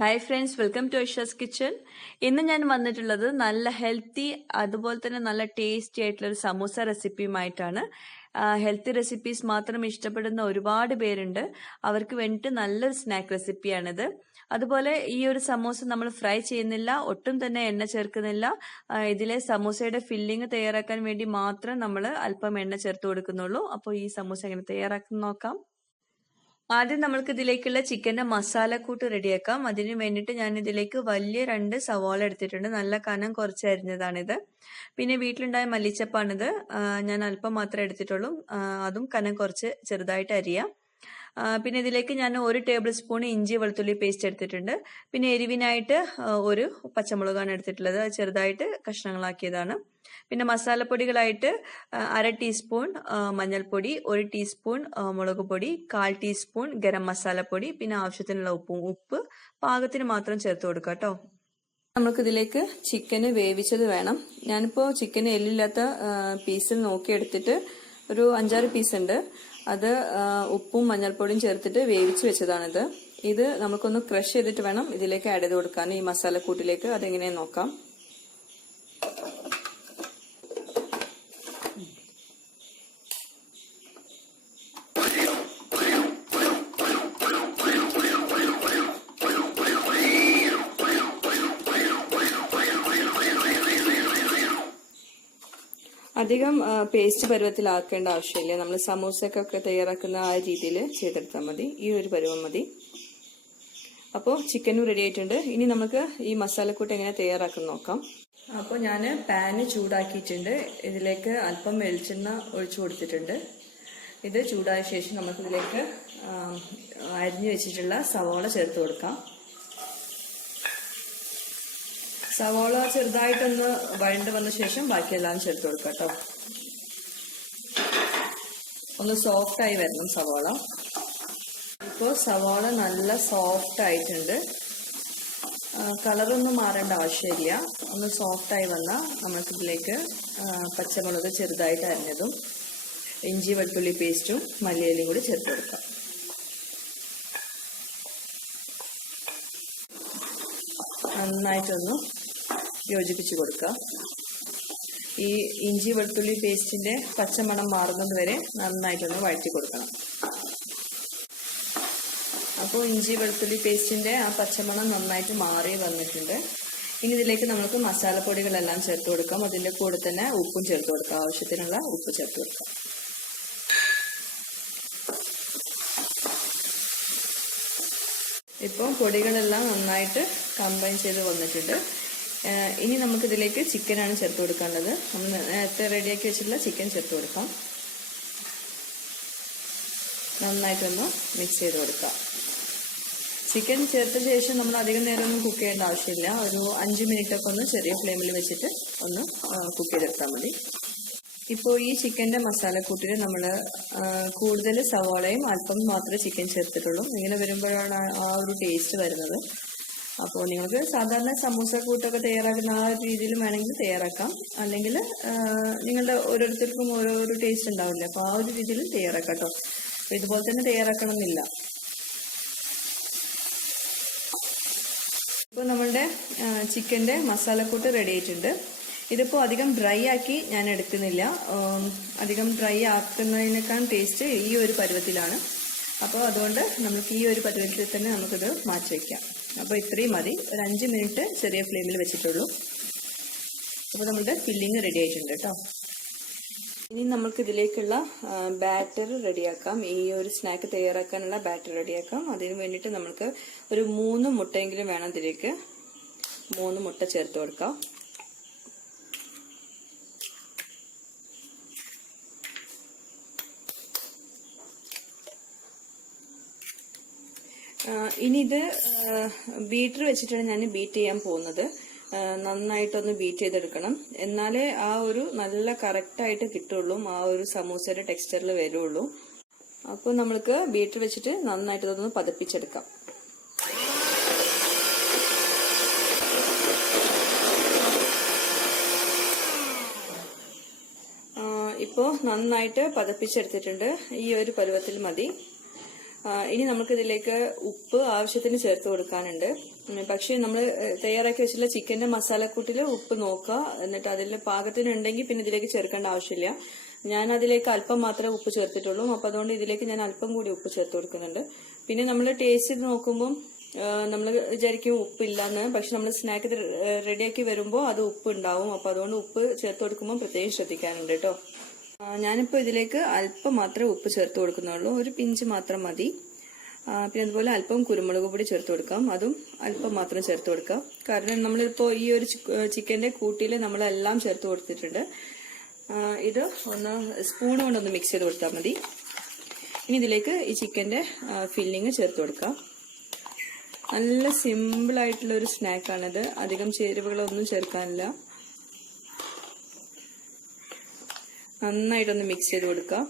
Hi friends, welcome to Aisha's kitchen. ഇന്ന് ഞാൻ വന്നിട്ടുള്ളത് നല്ല ഹെൽത്തി അതുപോലെ തന്നെ നല്ല ടേസ്റ്റി ആയിട്ടുള്ള ഒരു സമൂസ റെസിപ്പിയുമായിട്ടാണ്. ഹെൽത്തി റെസിപ്പീസ് മാത്രം ഇഷ്ടപ്പെടുന്ന ഒരുപാട് പേരുണ്ട്. അവർക്ക് വേണ്ടിയിട്ട് നല്ലൊരു സ്നാക്ക് റെസിപ്പിയാണിത്. അതുപോലെ ഈ ഒരു സമൂസ നമ്മൾ ഫ്രൈ ചെയ്യുന്നില്ല, ഒട്ടും തന്നെ എണ്ണ ചേർക്കുന്നില്ല. ഇതിലെ സമൂസയുടെ ഫില്ലിങ് തയ്യാറാക്കാൻ വേണ്ടി മാത്രം നമ്മൾ അല്പം എണ്ണ ചേർത്ത് കൊടുക്കുന്നുള്ളൂ. അപ്പോൾ ഈ സമൂസ എങ്ങനെ തയ്യാറാക്കാൻ നോക്കാം. ആദ്യം നമ്മൾക്ക് ഇതിലേക്കുള്ള ചിക്കൻ്റെ മസാലക്കൂട്ട് റെഡിയാക്കാം. അതിന് വേണ്ടിയിട്ട് ഞാൻ ഇതിലേക്ക് വലിയ 2 സവാള എടുത്തിട്ടുണ്ട്. നല്ല കനം കുറച്ച് അരിഞ്ഞതാണിത്. പിന്നെ വീട്ടിലുണ്ടായ മല്ലിച്ചപ്പാണിത്. ഞാൻ അല്പം മാത്രമേ എടുത്തിട്ടുള്ളൂ. അതും കനം കുറച്ച് ചെറുതായിട്ട് അരിയാം. പിന്നെ ഇതിലേക്ക് ഞാൻ 1 ടേബിൾ സ്പൂൺ ഇഞ്ചി വെളുത്തുള്ളി പേസ്റ്റ് എടുത്തിട്ടുണ്ട്. പിന്നെ എരിവിനായിട്ട് 1 പച്ചമുളകാണ് എടുത്തിട്ടുള്ളത്. അത് ചെറുതായിട്ട് കഷ്ണങ്ങളാക്കിയതാണ്. പിന്നെ മസാലപ്പൊടികളായിട്ട് 1/2 ടീസ്പൂൺ മഞ്ഞൾപ്പൊടി, 1 ടീസ്പൂൺ മുളക് പൊടി, 1/4 ടീസ്പൂൺ ഗരം മസാലപ്പൊടി, പിന്നെ ആവശ്യത്തിനുള്ള ഉപ്പ് പാകത്തിന് മാത്രം ചേർത്ത് കൊടുക്കുക കേട്ടോ. നമുക്കിതിലേക്ക് ചിക്കന് വേവിച്ചത് വേണം. ഞാനിപ്പോൾ ചിക്കന് എല്ലില്ലാത്ത പീസിൽ നോക്കിയെടുത്തിട്ട് ഒരു 5-6 പീസ് ഉണ്ട്. അത് ഉപ്പും മഞ്ഞൾപ്പൊടിയും ചേർത്തിട്ട് വേവിച്ച് വെച്ചതാണിത്. ഇത് നമുക്കൊന്ന് ക്രഷ് ചെയ്തിട്ട് വേണം ഇതിലേക്ക് ആഡ് ചെയ്ത് കൊടുക്കാൻ, ഈ മസാലക്കൂട്ടിലേക്ക്. അതെങ്ങനെയാന്ന് നോക്കാം. അധികം പേസ്റ്റ് പരുവത്തിലാക്കേണ്ട ആവശ്യമില്ല. നമ്മൾ സമൂസക്കൊക്കെ തയ്യാറാക്കുന്ന ആ രീതിയിൽ ചെയ്തെടുത്താൽ മതി. ഈ ഒരു പരുവം മതി. അപ്പോൾ ചിക്കനും റെഡി ആയിട്ടുണ്ട്. ഇനി നമുക്ക് ഈ മസാലക്കൂട്ട് എങ്ങനെ തയ്യാറാക്കുന്ന നോക്കാം. അപ്പോൾ ഞാൻ പാന് ചൂടാക്കിയിട്ടുണ്ട്. ഇതിലേക്ക് അല്പം വെളിച്ചെണ്ണ ഒഴിച്ചു കൊടുത്തിട്ടുണ്ട്. ഇത് ചൂടായ ശേഷം നമുക്കിതിലേക്ക് അരിഞ്ഞു വെച്ചിട്ടുള്ള സവാള ചേർത്ത് കൊടുക്കാം. സവാള ചെറുതായിട്ടൊന്ന് വഴണ്ട് വന്ന ശേഷം ബാക്കിയെല്ലാം ചേർത്ത് കൊടുക്കാം കേട്ടോ. ഒന്ന് സോഫ്റ്റ് ആയി വരണം സവാള. ഇപ്പോൾ സവാള നല്ല സോഫ്റ്റ് ആയിട്ടുണ്ട്. കളറൊന്നും മാറേണ്ട ആവശ്യമില്ല. ഒന്ന് സോഫ്റ്റ് ആയി വന്നാൽ നമുക്കിതിലേക്ക് പച്ചമുളക് ചെറുതായിട്ട് അരിഞ്ഞതും ഇഞ്ചി വെളുത്തുള്ളി പേസ്റ്റും മല്ലിയിലയും കൂടി ചേർത്ത് കൊടുക്കാം. നന്നായിട്ടൊന്ന് യോജിപ്പിച്ച് കൊടുക്കുക. ഈ ഇഞ്ചി വെളുത്തുള്ളി പേസ്റ്റിന്റെ പച്ചമണം മാറുന്നത് വരെ നന്നായിട്ടൊന്ന് വഴറ്റി കൊടുക്കണം. അപ്പോൾ ഇഞ്ചി വെളുത്തുള്ളി പേസ്റ്റിന്റെ ആ പച്ചമണം നന്നായിട്ട് മാറി വന്നിട്ടുണ്ട്. ഇനി ഇതിലേക്ക് നമുക്ക് മസാലപ്പൊടികളെല്ലാം ചേർത്ത് കൊടുക്കാം. അതിന്റെ കൂടെ തന്നെ ഉപ്പും ചേർത്ത് കൊടുക്കാം. ആവശ്യത്തിനുള്ള ഉപ്പ് ചേർത്ത് കൊടുക്കാം. ഇപ്പോൾ പൊടികളെല്ലാം നന്നായിട്ട് കമ്പൈൻ ചെയ്ത് വന്നിട്ടുണ്ട്. ഇനി നമുക്കിതിലേക്ക് ചിക്കനാണ് ചേർത്ത് കൊടുക്കേണ്ടത്. നമ്മൾ നേരത്തെ റെഡിയാക്കി വെച്ചിട്ടുള്ള ചിക്കൻ ചേർത്ത് കൊടുക്കാം. നന്നായിട്ടൊന്ന് മിക്സ് ചെയ്ത് കൊടുക്കാം. ചിക്കൻ ചേർത്ത ശേഷം നമ്മൾ അധികം നേരമൊന്നും കുക്ക് ചെയ്യേണ്ട ആവശ്യമില്ല. ഒരു 5 മിനിറ്റൊക്കെ ഒന്ന് ചെറിയ ഫ്ലെയിമിൽ വെച്ചിട്ട് ഒന്ന് കുക്ക് ചെയ്തെടുത്താൽ മതി. ഇപ്പോൾ ഈ ചിക്കൻ്റെ മസാലക്കൂട്ടിൽ നമ്മൾ കൂടുതൽ സവാളയും അല്പം മാത്രമേ ചിക്കൻ ചേർത്തിട്ടുള്ളൂ. ഇങ്ങനെ വരുമ്പോഴാണ് ആ ഒരു ടേസ്റ്റ് വരുന്നത്. അപ്പോൾ നിങ്ങൾക്ക് സാധാരണ സമൂസ കൂട്ടൊക്കെ തയ്യാറാക്കുന്ന ആ രീതിയിൽ വേണമെങ്കിൽ തയ്യാറാക്കാം. അല്ലെങ്കിൽ നിങ്ങളുടെ ഓരോരുത്തർക്കും ഓരോരോ ടേസ്റ്റ് ഉണ്ടാവില്ല. അപ്പോൾ ആ ഒരു രീതിയിൽ തയ്യാറാക്കാം കേട്ടോ. അപ്പോൾ ഇതുപോലെ തന്നെ തയ്യാറാക്കണം എന്നില്ല. ഇപ്പോൾ നമ്മളുടെ ചിക്കൻ്റെ മസാലക്കൂട്ട് റെഡി ആയിട്ടുണ്ട്. ഇതിപ്പോൾ അധികം ഡ്രൈ ആക്കി ഞാൻ എടുക്കുന്നില്ല. അധികം ഡ്രൈ ആക്കുന്നതിനേക്കാൾ ടേസ്റ്റ് ഈ ഒരു പരുവത്തിലാണ്. അപ്പോൾ അതുകൊണ്ട് നമുക്ക് ഈ ഒരു പരുവത്തിൽ തന്നെ നമുക്കിത് മാറ്റി വയ്ക്കാം. അപ്പോൾ ഇത്രയും മതി. ഒരു 5 മിനിറ്റ് ചെറിയ ഫ്ലെയിമിൽ വെച്ചിട്ടുള്ളൂ. അപ്പോൾ നമ്മുടെ ഫില്ലിങ് റെഡി ആയിട്ടുണ്ട് കേട്ടോ. ഇനി നമുക്ക് ഇതിലേക്കുള്ള ബാറ്റർ റെഡിയാക്കാം. ഈ ഒരു സ്നാക്ക് തയ്യാറാക്കാനുള്ള ബാറ്റർ റെഡിയാക്കാം. അതിന് വേണ്ടിയിട്ട് നമുക്ക് ഒരു 3 മുട്ടയെങ്കിലും വേണം. ഇതിലേക്ക് 3 മുട്ട ചേർത്ത് കൊടുക്കാം. ഇനി ഇത് ബീറ്റർ വെച്ചിട്ടാണ് ഞാൻ ബീറ്റ് ചെയ്യാൻ പോകുന്നത്. നന്നായിട്ടൊന്ന് ബീറ്റ് ചെയ്തെടുക്കണം. എന്നാലേ ആ ഒരു നല്ല കറക്റ്റായിട്ട് കിട്ടുള്ളൂ. ആ ഒരു സമൂസയുടെ ടെക്സ്ചറിൽ വരുള്ളൂ. അപ്പോൾ നമ്മൾക്ക് ബീറ്റർ വെച്ചിട്ട് നന്നായിട്ട് ഇതൊന്ന് പതപ്പിച്ചെടുക്കാം. ഇപ്പോൾ നന്നായിട്ട് പതപ്പിച്ചെടുത്തിട്ടുണ്ട്. ഈ ഒരു പരുവത്തിൽ മതി. ഇനി നമുക്ക് ഇതിലേക്ക് ഉപ്പ് ആവശ്യത്തിന് ചേർത്ത് കൊടുക്കാനുണ്ട്. പക്ഷെ നമ്മൾ തയ്യാറാക്കി വെച്ചിട്ടുള്ള ചിക്കന്റെ മസാലക്കൂട്ടിൽ ഉപ്പ് നോക്കുക. എന്നിട്ട് അതിൽ പാകത്തിനുണ്ടെങ്കിൽ പിന്നെ ഇതിലേക്ക് ചേർക്കേണ്ട ആവശ്യമില്ല. ഞാൻ അതിലേക്ക് അല്പം മാത്രമേ ഉപ്പ് ചേർത്തിട്ടുള്ളൂ. അപ്പൊ അതുകൊണ്ട് ഇതിലേക്ക് ഞാൻ അല്പം കൂടി ഉപ്പ് ചേർത്ത് കൊടുക്കുന്നുണ്ട്. പിന്നെ നമ്മൾ ടേസ്റ്റ് ചെയ്ത് നോക്കുമ്പോൾ നമ്മൾ വിചാരിക്കും ഉപ്പില്ലാന്ന്. പക്ഷെ നമ്മൾ സ്നാക്ക് റെഡിയാക്കി വരുമ്പോൾ അത് ഉപ്പ് ഉണ്ടാവും. അപ്പൊ അതുകൊണ്ട് ഉപ്പ് ചേർത്ത് കൊടുക്കുമ്പോൾ പ്രത്യേകം ശ്രദ്ധിക്കാനുണ്ട് കേട്ടോ. ഞാനിപ്പോ ഇതിലേക്ക് അല്പം മാത്രമേ ഉപ്പ് ചേർത്ത് കൊടുക്കുന്നുള്ളൂ. ഒരു പിഞ്ച് മാത്രം മതി. പിന്നെ അതുപോലെ അല്പം കുരുമുളക് പൊടി ചേർത്ത് കൊടുക്കാം. അതും അല്പം മാത്രം ചേർത്ത് കൊടുക്കാം. കാരണം നമ്മളിപ്പോ ഈ ഒരു ചിക്കന്റെ കൂട്ടിൽ നമ്മളെല്ലാം ചേർത്ത് കൊടുത്തിട്ടുണ്ട്. ഇത് ഒന്ന് സ്പൂൺ കൊണ്ടൊന്ന് മിക്സ് ചെയ്ത് കൊടുത്താൽ മതി. ഇനി ഇതിലേക്ക് ഈ ചിക്കന്റെ ഫില്ലിങ് ചേർത്ത് കൊടുക്കാം. നല്ല സിമ്പിൾ ആയിട്ടുള്ള ഒരു സ്നാക്കാണിത്. അധികം ചേരുവകളൊന്നും ചേർക്കാനില്ല. നന്നായിട്ടൊന്ന് മിക്സ് ചെയ്ത് കൊടുക്കാം.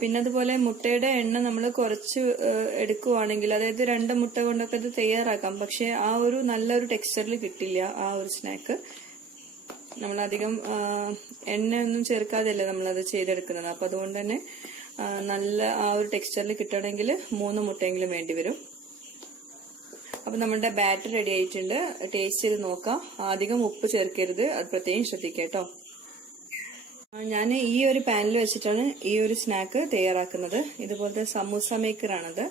പിന്നെ അതുപോലെ മുട്ടയുടെ എണ്ണ നമ്മൾ കുറച്ച് എടുക്കുവാണെങ്കിൽ, അതായത് 2 മുട്ട കൊണ്ടൊക്കെ ഇത് തയ്യാറാക്കാം. പക്ഷെ ആ ഒരു നല്ലൊരു ടെക്സ്ചറിൽ കിട്ടില്ല ആ ഒരു സ്നാക്ക്. നമ്മളധികം എണ്ണയൊന്നും ചേർക്കാതെയല്ലേ നമ്മളത് ചെയ്തെടുക്കുന്നത്. അപ്പൊ അതുകൊണ്ട് തന്നെ നല്ല ആ ഒരു ടെക്സ്ചറിൽ കിട്ടണമെങ്കിൽ 3 മുട്ടയെങ്കിലും വേണ്ടി വരും. അപ്പൊ നമ്മുടെ ബാറ്റർ റെഡി ആയിട്ടുണ്ട്. ടേസ്റ്റ് ചെയ്ത് നോക്കാം. അധികം ഉപ്പ് ചേർക്കരുത്, അത് പ്രത്യേകം ശ്രദ്ധിക്കുക കേട്ടോ. ഞാൻ ഈ ഒരു പാനിൽ വെച്ചിട്ടാണ് ഈ ഒരു സ്നാക്ക് തയ്യാറാക്കുന്നത്. ഇതുപോലത്തെ സമൂസ മേക്കറാണത്.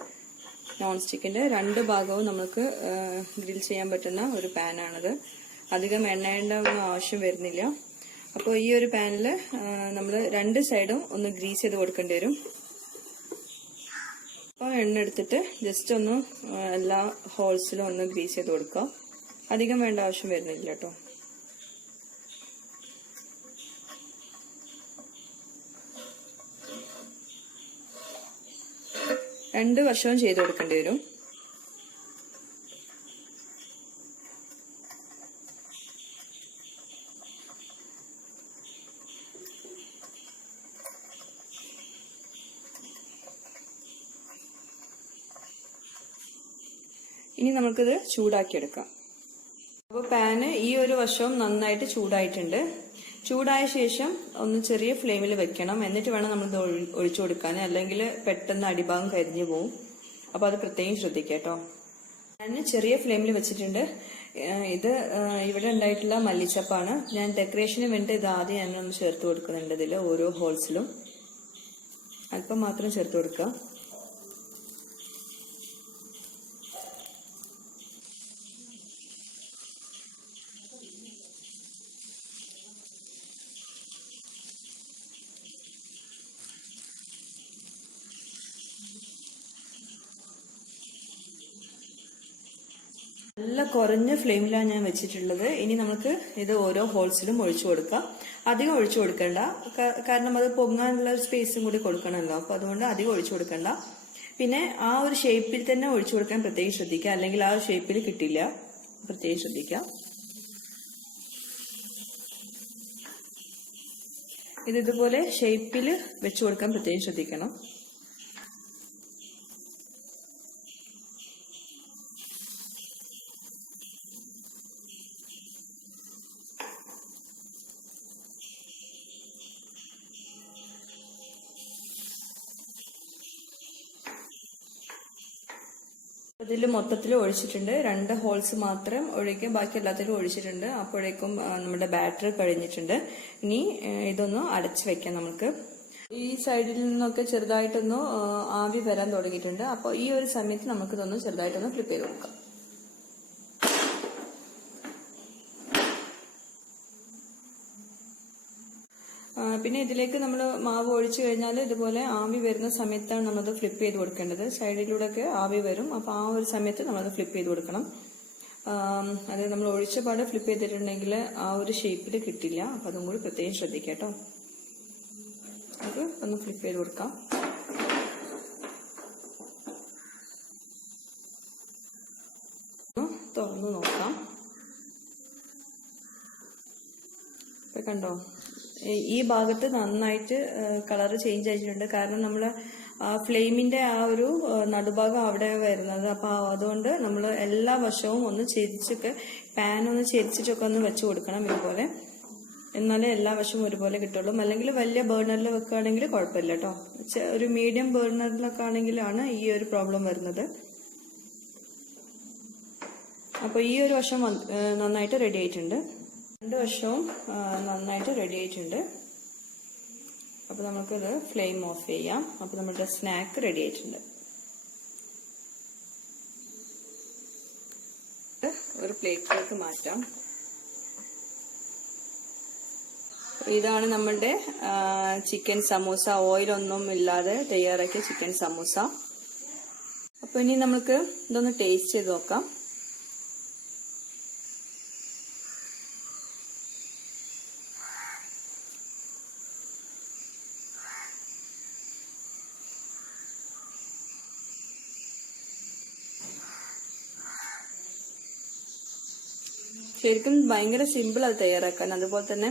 നോൺ സ്റ്റിക്കിന്റെ 2 ഭാഗവും നമുക്ക് ഗ്രിൽ ചെയ്യാൻ പറ്റുന്ന ഒരു പാനാണത്. അധികം എണ്ണയുടെ ഒന്നും ആവശ്യം വരുന്നില്ല. അപ്പോൾ ഈ ഒരു പാനിൽ നമ്മൾ 2 സൈഡും ഒന്ന് ഗ്രീസ് ചെയ്ത് കൊടുക്കേണ്ടി വരും. അപ്പോൾ എണ്ണ എടുത്തിട്ട് ജസ്റ്റ് ഒന്ന് എല്ലാ ഹോൾസിലും ഒന്ന് ഗ്രീസ് ചെയ്ത് കൊടുക്കാം. അധികം വേണ്ട ആവശ്യം വരുന്നില്ല കേട്ടോ. രണ്ട് വശവും ചെയ്ത് കൊടുക്കേണ്ടി വരും. ഇനി നമുക്കിത് ചൂടാക്കിയെടുക്കാം. അപ്പോൾ പാന് ഈ ഒരു വശവും നന്നായിട്ട് ചൂടായിട്ടുണ്ട്. ചൂടായ ശേഷം ഒന്ന് ചെറിയ ഫ്ലെയിമിൽ വെക്കണം. എന്നിട്ട് വേണം നമ്മളിത് ഒഴിച്ചു കൊടുക്കാൻ. അല്ലെങ്കിൽ പെട്ടെന്ന് അടിഭാഗം കരിഞ്ഞു പോവും. അപ്പോൾ അത് പ്രത്യേകം ശ്രദ്ധിക്കുക കേട്ടോ. ഞാൻ ചെറിയ ഫ്ലെയിമിൽ വെച്ചിട്ടുണ്ട്. ഇത് ഇവിടെ ഉണ്ടായിട്ടുള്ള മല്ലിച്ചപ്പാണ്. ഞാൻ ഡെക്കറേഷന് വേണ്ടി ഇത് ആദ്യം ഞാനൊന്ന് ചേർത്ത് കൊടുക്കുന്നുണ്ട്. ഇതിൽ ഓരോ ഹോൾസിലും അല്പം മാത്രം ചേർത്ത് കൊടുക്കുക. നല്ല കുറഞ്ഞ ഫ്ലെയിമിലാണ് ഞാൻ വെച്ചിട്ടുള്ളത്. ഇനി നമുക്ക് ഇത് ഓരോ ഹോൾസിലും ഒഴിച്ചു കൊടുക്കാം. അധികം ഒഴിച്ചു കൊടുക്കണ്ട, കാരണം അത് പൊങ്ങാനുള്ള സ്പേസും കൂടി കൊടുക്കണമല്ലോ. അപ്പൊ അതുകൊണ്ട് അധികം ഒഴിച്ചു കൊടുക്കണ്ട. പിന്നെ ആ ഒരു ഷേപ്പിൽ തന്നെ ഒഴിച്ചു കൊടുക്കാൻ പ്രത്യേകം ശ്രദ്ധിക്കുക. അല്ലെങ്കിൽ ആ ഒരു ഷേപ്പിൽ കിട്ടില്ല. പ്രത്യേകം ശ്രദ്ധിക്കുക. ഇതുപോലെ ഷേപ്പിൽ വെച്ചു കൊടുക്കാൻ പ്രത്യേകം ശ്രദ്ധിക്കണം. ഇതിൽ മൊത്തത്തിൽ ഒഴിച്ചിട്ടുണ്ട്. 2 ഹോൾസ് മാത്രം ഒഴിക്കുക, ബാക്കി എല്ലാത്തിലും ഒഴിച്ചിട്ടുണ്ട്. അപ്പോഴേക്കും നമ്മുടെ ബാറ്റർ കഴിഞ്ഞിട്ടുണ്ട്. ഇനി ഇതൊന്ന് അടച്ചു വെക്കാം. നമുക്ക് ഈ സൈഡിൽ നിന്നൊക്കെ ചെറുതായിട്ടൊന്ന് ആവി വരാൻ തുടങ്ങിയിട്ടുണ്ട്. അപ്പോൾ ഈ ഒരു സമയത്ത് നമുക്കിതൊന്ന് ചെറുതായിട്ടൊന്ന് ഫ്ലിപ്പ് ചെയ്ത് കൊടുക്കാം. പിന്നെ ഇതിലേക്ക് നമ്മൾ മാവ് ഒഴിച്ചു കഴിഞ്ഞാൽ ഇതുപോലെ ആവി വരുന്ന സമയത്താണ് നമ്മളത് ഫ്ലിപ്പ് ചെയ്ത് കൊടുക്കേണ്ടത്. സൈഡിലൂടെ ഒക്കെ ആവി വരും. അപ്പോൾ ആ ഒരു സമയത്ത് നമ്മളത് ഫ്ലിപ്പ് ചെയ്ത് കൊടുക്കണം. അത് നമ്മൾ ഒഴിച്ച പാടെ ഫ്ലിപ്പ് ചെയ്തിട്ടുണ്ടെങ്കിൽ ആ ഒരു ഷേപ്പിൽ കിട്ടില്ല. അപ്പം അതും കൂടി പ്രത്യേകം ശ്രദ്ധിക്കാം കേട്ടോ. അത് ഒന്ന് ഫ്ലിപ്പ് ചെയ്ത് കൊടുക്കാം. തുറന്നു നോക്കാം. ഇപ്പൊ കണ്ടോ, ഈ ഭാഗത്ത് നന്നായിട്ട് കളർ ചേഞ്ച് ആയിട്ടുണ്ട്. കാരണം നമ്മൾ ഫ്ലെയിമിന്റെ ആ ഒരു നടുഭാഗം അവിടെ വരുന്നത്. അപ്പൊ അതുകൊണ്ട് നമ്മൾ എല്ലാ വശവും ഒന്ന് ചെരിച്ചൊക്കെ പാൻ ഒന്ന് ചെരിച്ചിട്ടൊക്കെ ഒന്ന് വെച്ച് കൊടുക്കണം. ഇതുപോലെ എന്നാലേ എല്ലാ വശവും ഒരുപോലെ കിട്ടുള്ളൂ. അല്ലെങ്കിൽ വലിയ ബേർണറിൽ വെക്കുകയാണെങ്കിൽ കുഴപ്പമില്ല കേട്ടോ. ഒരു മീഡിയം ബേർണറിലൊക്കെ ആണെങ്കിലാണ് ഈ ഒരു പ്രോബ്ലം വരുന്നത്. അപ്പോൾ ഈ ഒരു വശം നന്നായിട്ട് റെഡി ആയിട്ടുണ്ട്. രണ്ട് വശവും നന്നായിട്ട് റെഡി ആയിട്ടുണ്ട്. അപ്പോൾ നമുക്കത് ഫ്ലെയിം ഓഫ് ചെയ്യാം. അപ്പോൾ നമ്മുടെ സ്നാക്ക് റെഡി ആയിട്ടുണ്ട്. ഒരു പ്ലേറ്റിലേക്ക് മാറ്റാം. ഇതാണ് നമ്മളുടെ ചിക്കൻ സമൂസ, ഓയിലൊന്നും ഇല്ലാതെ തയ്യാറാക്കിയ ചിക്കൻ സമൂസ. അപ്പോൾ ഇനി നമുക്ക് ഇതൊന്ന് ടേസ്റ്റ് ചെയ്ത് നോക്കാം. ശരിക്കും ഭയങ്കര സിമ്പിൾ അത് തയ്യാറാക്കാൻ. അതുപോലെ തന്നെ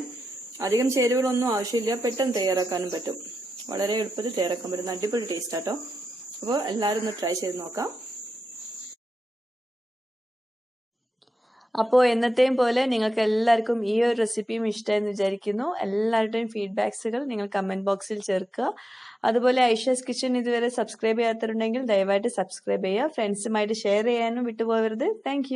അധികം ചേരുവകളൊന്നും ആവശ്യമില്ല, പെട്ടെന്ന് തയ്യാറാക്കാനും പറ്റും. വളരെ എളുപ്പത്തിൽ തയ്യാറാക്കാൻ പറ്റുന്ന അടിപൊളി ടേസ്റ്റ് ആട്ടോ. അപ്പോൾ എല്ലാവരും ഒന്ന് ട്രൈ ചെയ്ത് നോക്കാം. അപ്പോൾ എന്നത്തെയും പോലെ നിങ്ങൾക്ക് എല്ലാവർക്കും ഈ ഒരു റെസിപ്പിയും ഇഷ്ടമായെന്ന് വിചാരിക്കുന്നു. എല്ലാവരുടെയും ഫീഡ്ബാക്സുകൾ നിങ്ങൾ കമന്റ് ബോക്സിൽ ചേർക്കുക. അതുപോലെ ഐഷാസ് കിച്ചൺ ഇതുവരെ സബ്സ്ക്രൈബ് ചെയ്യാത്തവരുണ്ടെങ്കിൽ ദയവായിട്ട് സബ്സ്ക്രൈബ് ചെയ്യുക. ഫ്രണ്ട്സുമായിട്ട് ഷെയർ ചെയ്യാനും വിട്ടുപോകരുത്. താങ്ക്